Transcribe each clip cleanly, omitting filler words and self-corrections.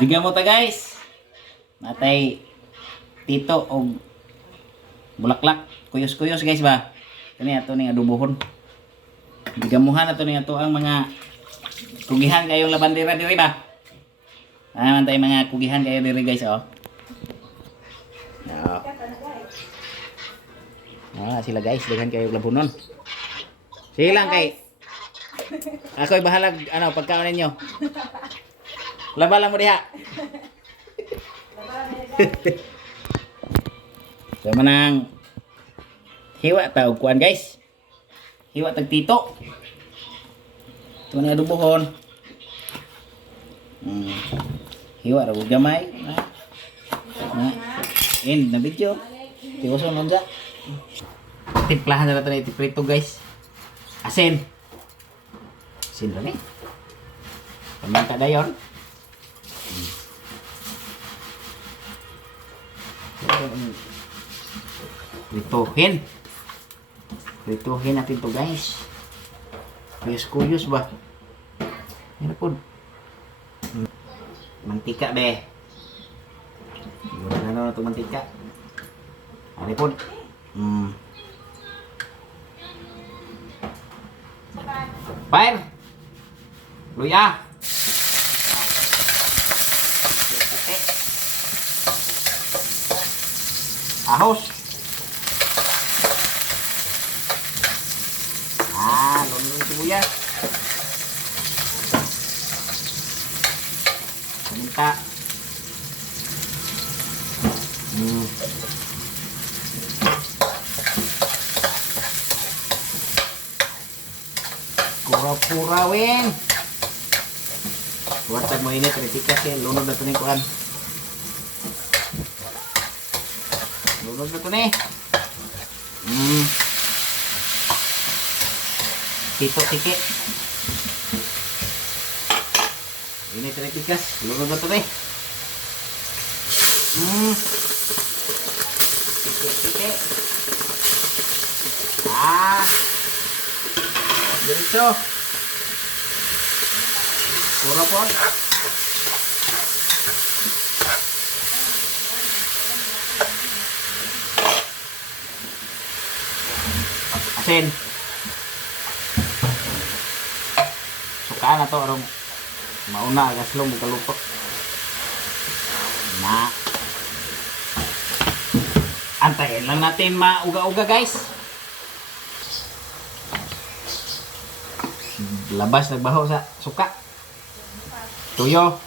Diga mo ta guys. Natay tito og bulaklak, kuyos-kuyos guys ba. Kani ato ning adubohon. Digamuhan ato ning ato ang mga kugihan kayong labandera diri ba. Man tay mga kugihan kayo diri guys oh. Sila guys, daghan kayo labunon. Sige lang kay ako'y bahalag ano pagkaon ninyo. Laba lang mo diha. So manang hiwa ta og kuan guys. Hiwa tag tito. Ito na adubohon. Hiwa ra og gamay. In na video. Tiuson lang dyan. Timplahan na natin ito prito guys. Asin. Asin lang eh. Pamangka na yun. Prituhin. Prituhin natin to guys. Kuyos-kuyos ba? Yan po. Mantika be. Ano na ito mantika? Ano po? Fire! Luya! Ahos! Lolo ng sibuyas. Paminta. Pura-purawin. Buatan mo ini kritika sih, lunod na ito nih kuan. Lunod na ito nih. Tito-tiki. Ini kritikas, lunod na ito nih. Tiki-tiki. Diretso. Pura po. Asin. Suka na to arong mauna agaslong kalupot. Na. Antayin lang natin mauga-uga guys. Labas nagbaho sa suka. Tuyo.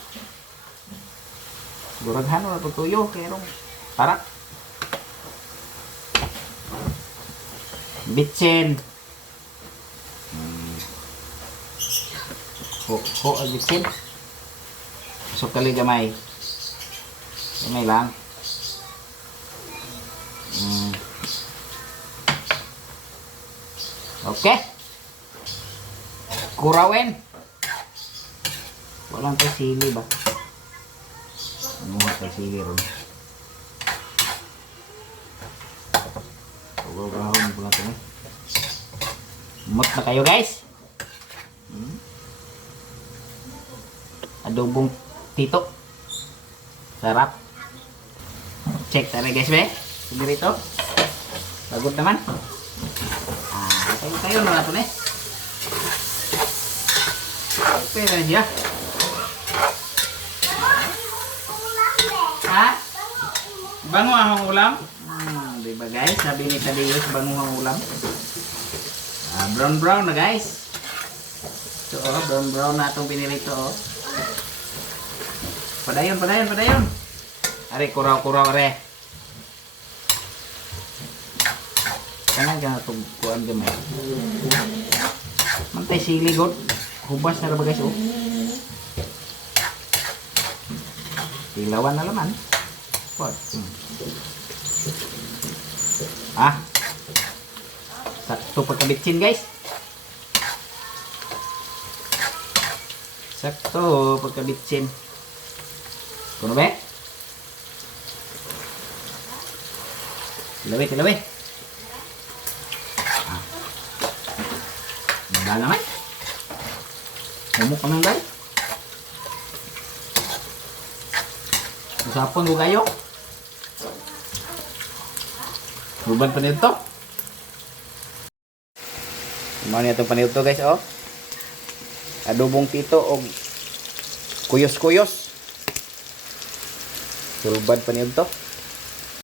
Guraghan na to tuyo kay rong parak. Bitsin. Ho ang bitsin. Pasok kali gamay. Gamay lang. Okay. Kurawin. Walang tayo sili ba? Ano nga tayo sili ron? Pagawagahon po natin eh. Umot na kayo guys. Adobong tito. Sarap. Check tayo guys be. Sige rito. Pagod naman. Tayo na natin eh. Okay na siya. Ha? Bango ang ulam? Diba guys? Sabi ni Tadeusz, bango ang ulam. Brown na guys. So, brown na itong pinirito. Padayon. Are, kuraw, are. Kanan ka na itong kuhaan gamay. Mantay sili, god. Hubas na ba guys oh. Ilawan na laman. What? Sakto pagkabitsin guys. Sakto pagkabitsin. Kuno ba? Tilawi. Wala naman. Humok ka nang guys. Usapon ko kayo. Bubad pa nito. Ano niya itong panito guys, oh. Adobong tito o kuyos-kuyos. Sulbad pa nito.